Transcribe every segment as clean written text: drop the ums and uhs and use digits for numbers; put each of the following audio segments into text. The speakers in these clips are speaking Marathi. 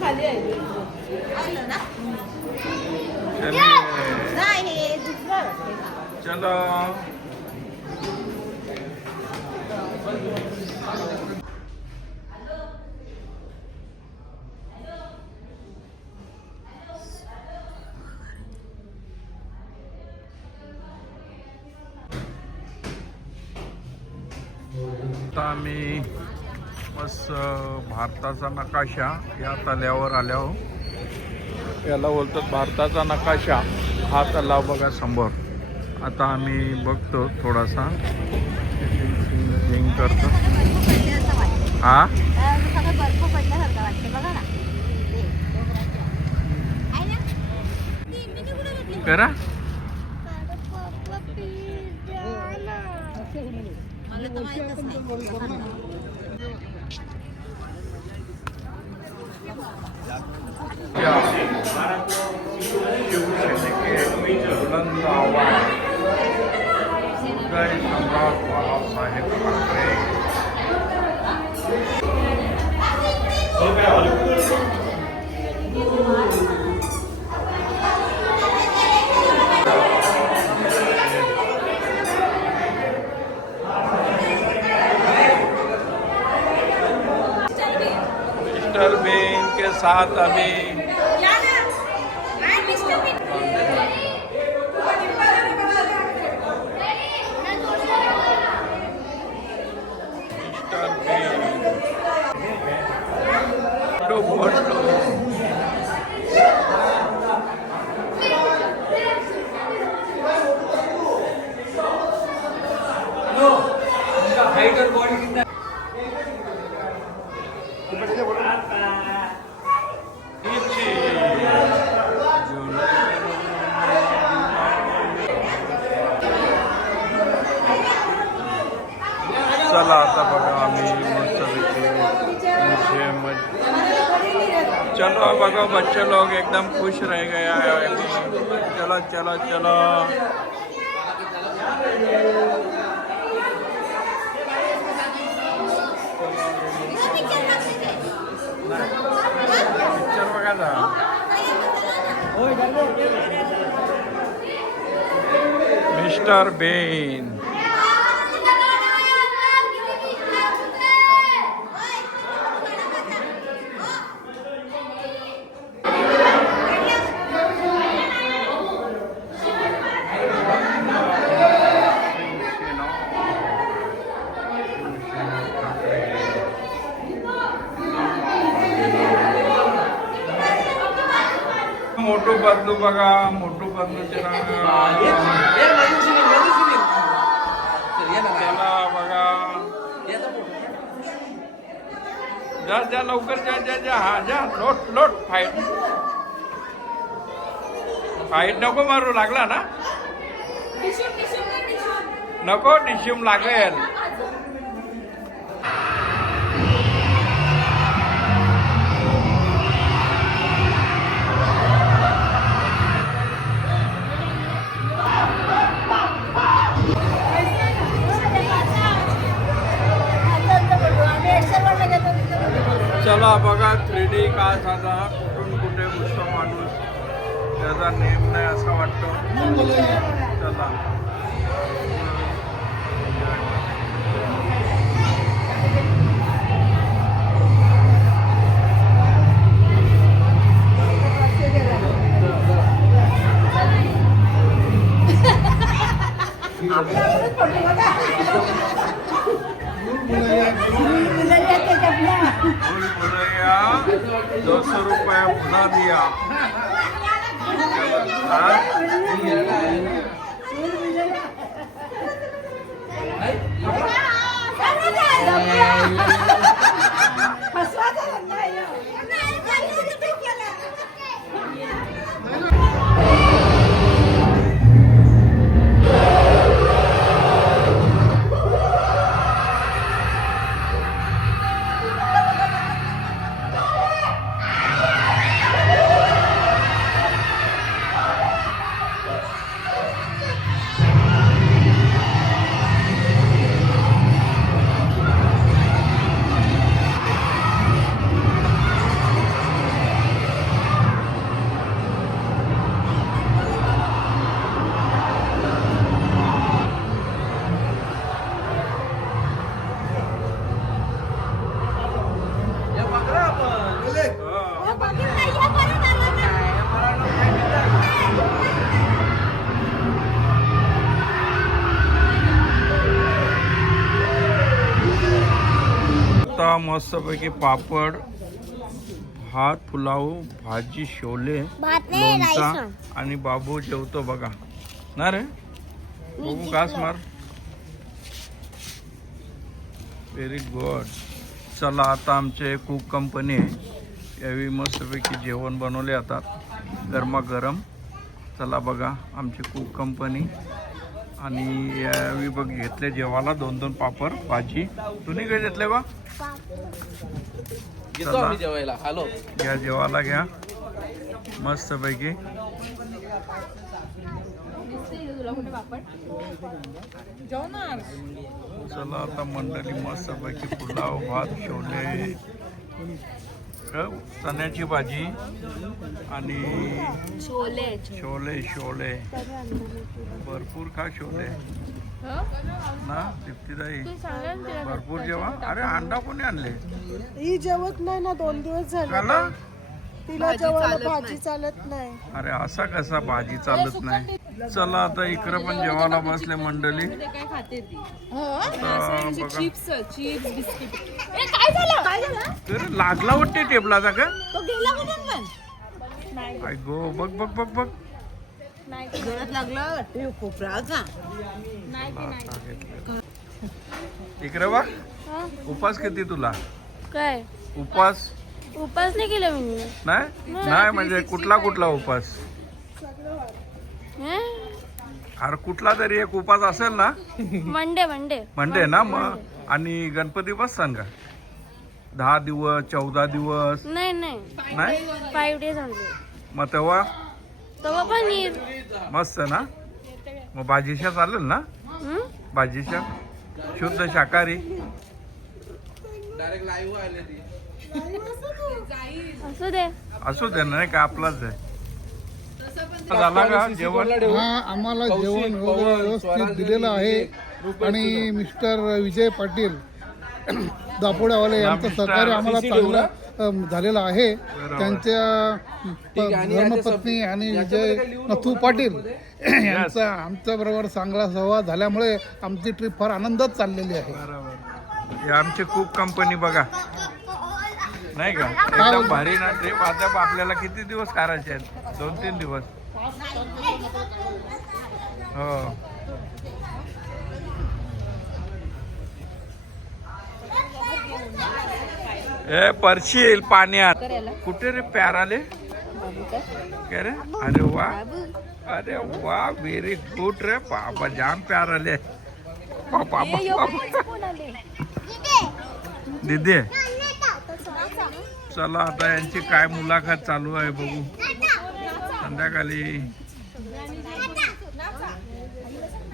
खाली आहे ना चलो आता आम्ही मस्त भारताचा नकाशा या तल्यावर आल्यावर याला बोलतात भारताचा नकाशा. हा तलाव बघा समोर. आता आम्ही बघतो थोडासा झिंग करतो. हा बर्फ पडल्यासारखं वाटतं बघा ना करा मला तर माहितच नाही. बुलंद आवाज जय सम्राट बाळासाहेब ठाकरे. मिस्टर बीन के साथ अभी चला आता बघा आम्ही चलो बघा बच्चे लोग एकदम खुश रह गया है. चलो चलो चलो पिक्चर बघायला. मिस्टर बीन मोटू बदलू बघा. मोटू बदलूचे चला बघा. जा जा लवकर जा जा जा. हा जा लोट लोट. फाईट फाईट नको मारू. लागला ना नको. डिश्यूम लागेल. चला बघा 3D का साधा कुठून कुठे घुसतो माणूस. त्याचा नेम नाही असं वाटतं. चला भूल भुलैया 200 रुपये भुला दिया. बघा मस्तपैकी पापड, भात, पुलाव, भाजी, शोले, लोणचा आणि बाबू जेवतो बघा ना रे बाबू. घास मार. Very good. चला आता आमचे कुक कंपनी आहे, यावेळी मस्तपैकी जेवण बनवले जातात गरमागरम. चला बघा आमची कुक कंपनी. आणि यावेळी बघ घेतले जेवायला 2-2 पापड, भाजी. तुम्ही काय घेतले बा? चला जेवायला. हॅलो, घ्या जेवायला घ्या मस्तपैकी. चला आता मंडळी मस्तपैकी पुलाव, भात, शोले, चण्याची भाजी आणि शोले भरपूर खा शोले ना दीप्तीताई. भरपूर जेवा. अरे अंडा कोणी आणले? ही जेवत नाही ना, 2 दिवस झाले. काला तिला जेवायला भाजी चालत नाही. अरे असा कसा भाजी चालत नाही. चला आता इकडे पण जेवायला बसले मंडळी. अरे लागला वाटते टेबलाचा का? आय गो. बघ बघ बघ बघ. इकडे बघ. उपास किती तुला? काय उपास उपास नाही केला मी. नाही म्हणजे कुठला कुठला उपास? अरे कुठला तरी एक उपास असेल ना. मंडे ना मग. आणि गणपती बससान का 10 दिवस 14 दिवस? नाही 5 days आणले. मग तेव्हा पनीर मस्त ना. मग भाजीशा चालेल ना? भाजीशा शुद्ध शाकाहारी. असू दे नाही का आपलाच आहे. झाला का जेवण? आम्हाला जेवण वगैरे व्यवस्थित दिलेलं आहे. आणि मिस्टर विजय पाटील दापोड्यावाले यांचं सहकार्य आम्हाला चांगलं झालेलं आहे. त्यांच्या धर्मपत्नी आणि विजय नथू पाटील यांचा आमच्या बरोबर चांगला संवाद झाल्यामुळे आमची ट्रिप फार आनंदात चाललेली आहे. हे आमची कुक कंपनी बघा नाही का, एकदम भारी ना ट्रिप. आता आपल्याला किती दिवस करायचे आहेत? 2-3 दिवस. हो ए परशील पाण्यात. कुठे रे प्यार आले काय रे? अरे वा अरे वा व्हेरी गुड रे बाबा. जाम प्यार आले बाबा. दीदी चला आता यांची काय मुलाखत चालू आहे बघू संध्याकाळी.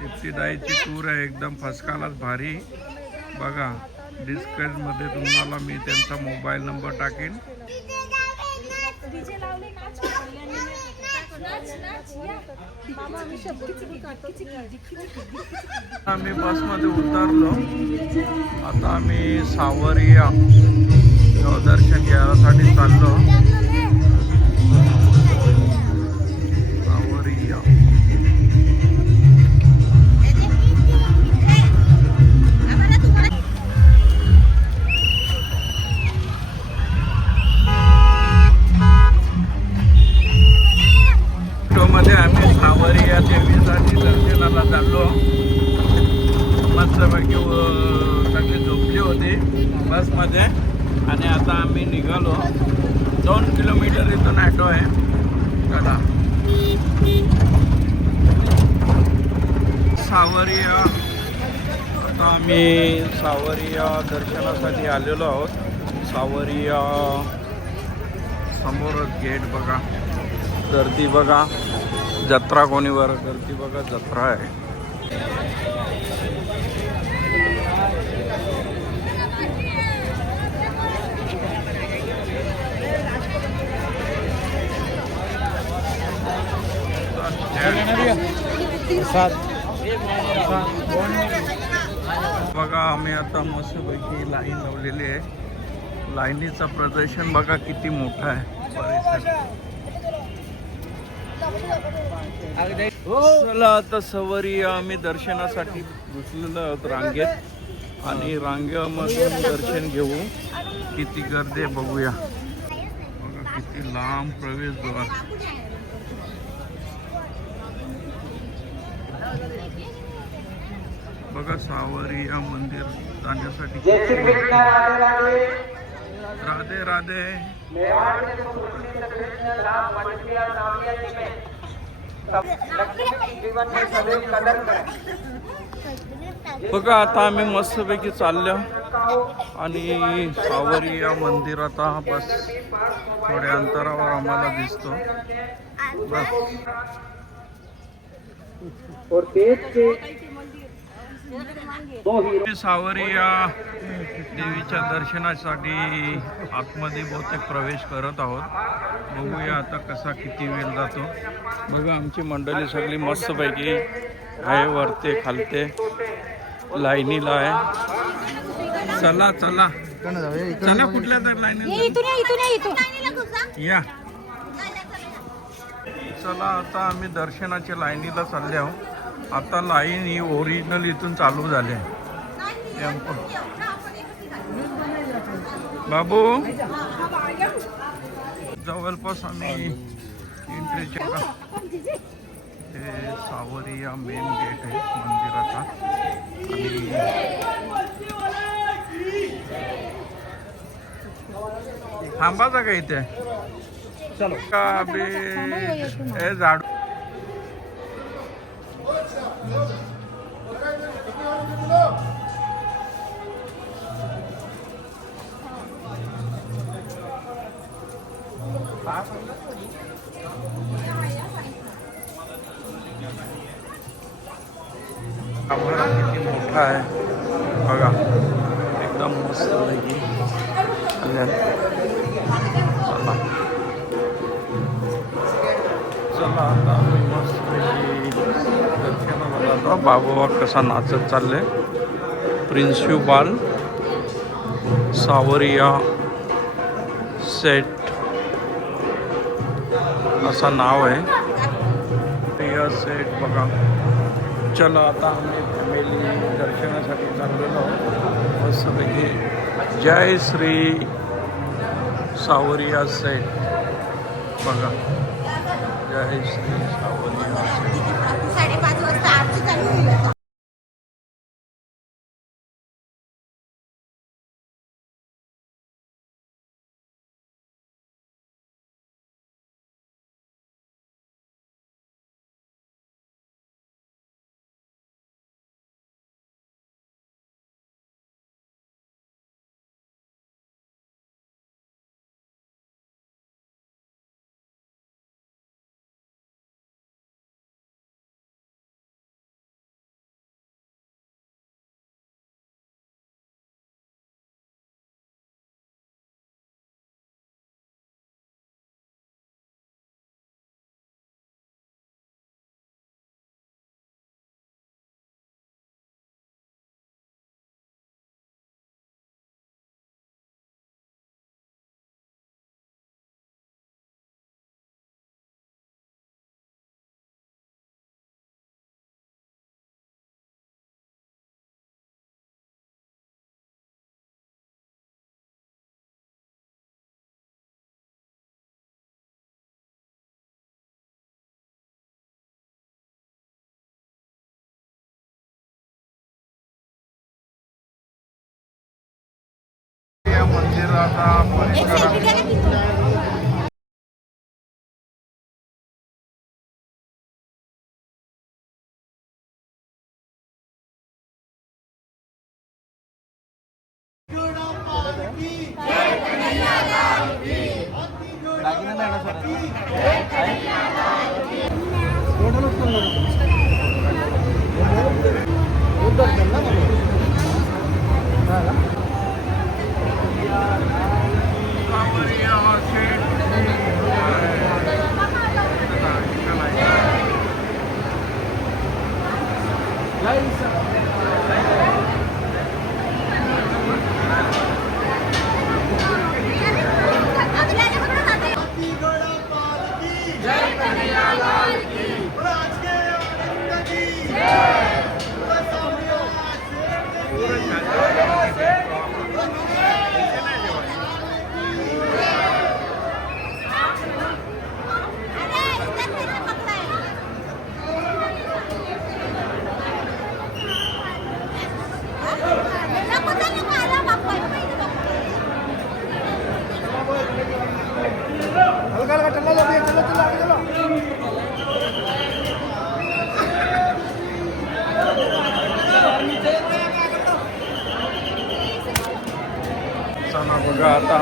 दीप्तीताईची टूर आहे एकदम फर्स्ट क्लास भारी. बघा डिस्क्रिप्शनमध्ये तुम्हाला मी त्यांचा मोबाईल नंबर टाकेन. आम्ही बसमध्ये उतरलो. आता आम्ही सावरिया दर्शन घ्यायसाठी चाललो. सावरिया मध्ये आम्ही सावरिया देवीसाठी दर्शनाला चाललो. मस्तपैकी सगळी झोपली होती बसमध्ये. आणि आता आम्ही निघालो. 2 किलोमीटर इथून ॲटो आहे. चला सावरिया. आता आम्ही सावरिया दर्शनासाठी आलेलो आहोत. सावरिया समोरच गेट बघा. गर्दी बघा. जत्रा कोणीवर गर्दी बघा. जत्रा आहे. बघा आम्ही आता मस्तपैकी लाईन लावलेली आहे. लाईनीचं प्रदर्शन बघा किती मोठं आहे परिसर. चला आता सवरिया आम्ही दर्शनासाठी घुसलेलो आहोत रांगेत. आणि रांगेमधून दर्शन घेऊ. किती गर्दी आहे बघूया. बघा किती लांब प्रवेशद्वार. बघा सावरिया मंदिर जाण्यासाठी. राधे राधे. बघा आता आम्ही मस्तपैकी चाललो आणि सावरिया मंदिर आता बस थोड्या अंतरावर आम्हाला दिसतो. बस सावरिया देवीच्या दर्शनासाठी आतमध्ये बहुतेक प्रवेश करत आहोत. बघूया आता कसा किती वेळ जातो. बघा आमची मंडळी सगळी मस्तपैकी आहे, वरते खालते लाईनीला आहे. चला चला चला कुठल्या तर लाईनीला या. चला आता आम्ही दर्शनाच्या लाईनीला चालले आहोत. आता लाईन ही ओरिजिनल इथून चालू झाली आहे. बाबू जवळपास आम्ही एंट्रीच्या हे सावरिया मेन गेट आहे मंदिराचा. आणि थांबाचा का इथे का अभि हे झाड किती मोठा आहे बघा, एकदम मस्त पैकी. चला आता आम्ही मस्त पैकी दर्शनाला जातो. बाबा कसा नाचत चालले. प्रिन्सिपल सावरिया सेट असं नाव आहे. सावरिया सेट बघा. चला आता आम्ही फॅमिली दर्शनासाठी चाललेलो आहोत मस्तपैकी. जय श्री सावरिया सेट बघा. जय श्री सावरिया सेट. 5:30 वाजता आरती चालू होईल. मंदिराचा परिसर जय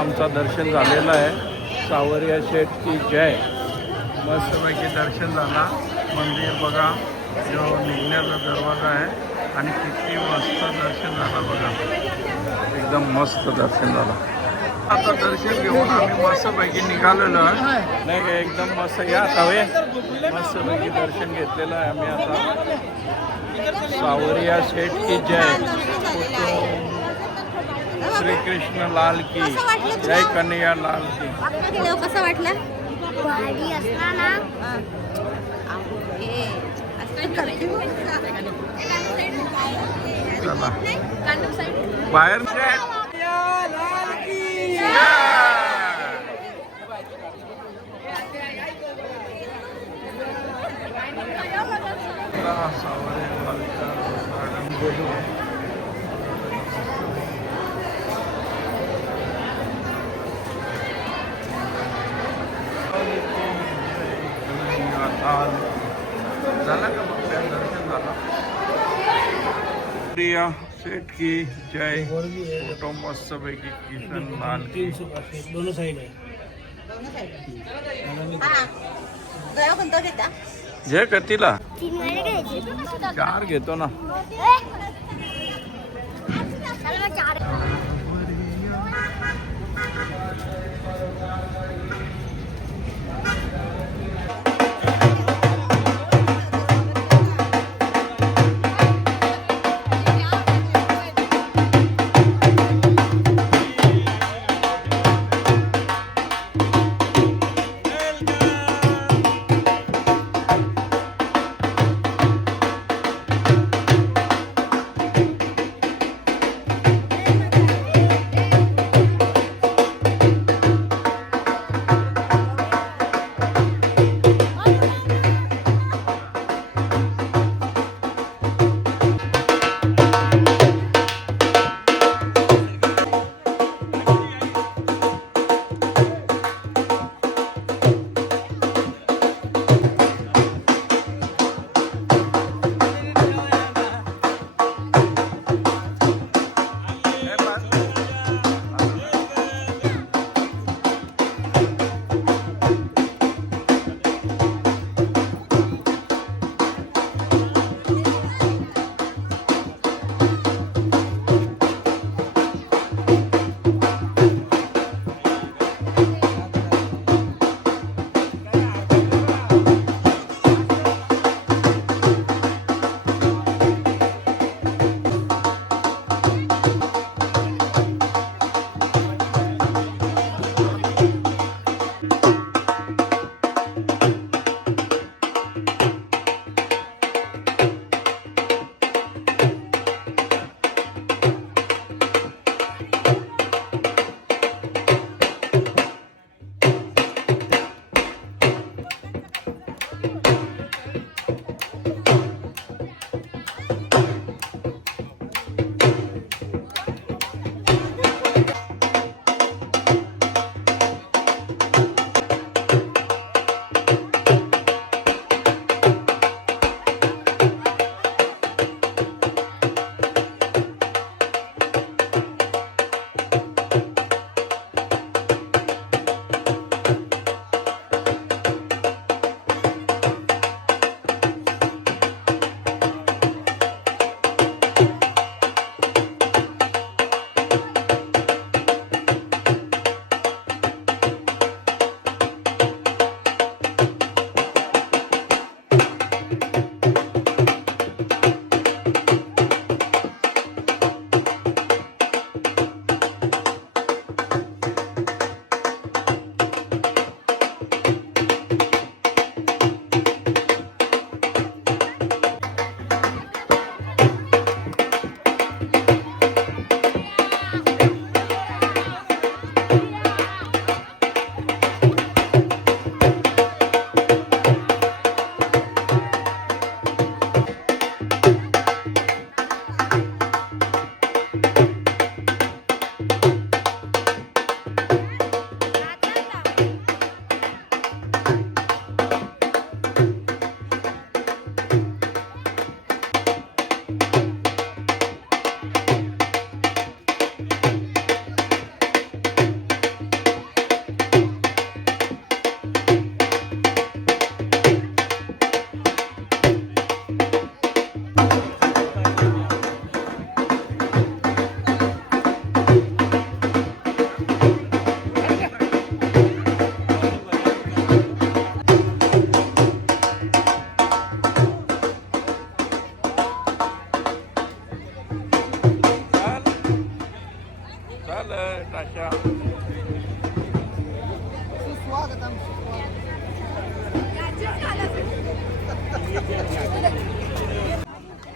आमचं दर्शन झालेलं आहे. सावरिया शेठ की जय. मस्तपैकी दर्शन झाला. मंदिर बघा, जो निघण्याचा दरवाजा आहे आणि किती मस्त दर्शन झालं बघा. एकदम मस्त दर्शन झालं. आता दर्शन घेऊन आम्ही मस्तपैकी निघालेलो आहे. नाही का, एकदम मस्त. या हवे मस्तपैकी दर्शन घेतलेलं आहे आम्ही आता. सावरिया शेठ की जय. श्रीकृष्ण लाल की जय, कन्हैया लाल की. कसं वाटलं? भारी असणार ना. चला बाहेर झाला का मग त्या दर्शन झाला. प्रिया सेठ की जय. फोटो मस्तपैकी किशन लाल की. दोनों साइड है. गया कोणता घेता? जय कतीला 3 गाड्या घ्यायची. 4 घेतो ना. चल मग 4.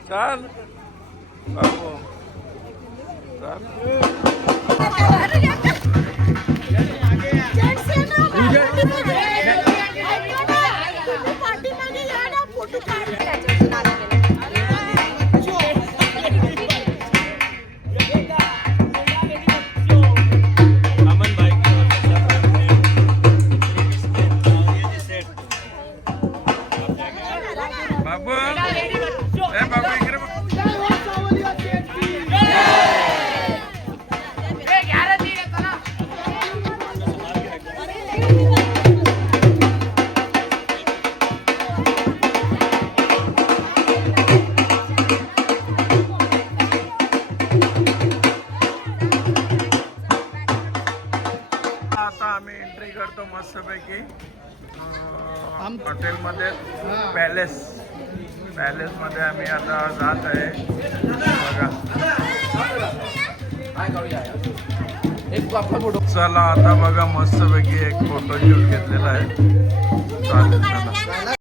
चाल बाबू चाल. बाबू ए बाबू इकडे बघ. आता आम्ही एंट्री करतो मस्तपैकी हॉटेलमध्ये पॅलेसमध्ये आम्ही आता जात आहे बघा. चला आता बघा मस्तपैकी एक फोटोशूट घेतलेला आहे. चालेल चला.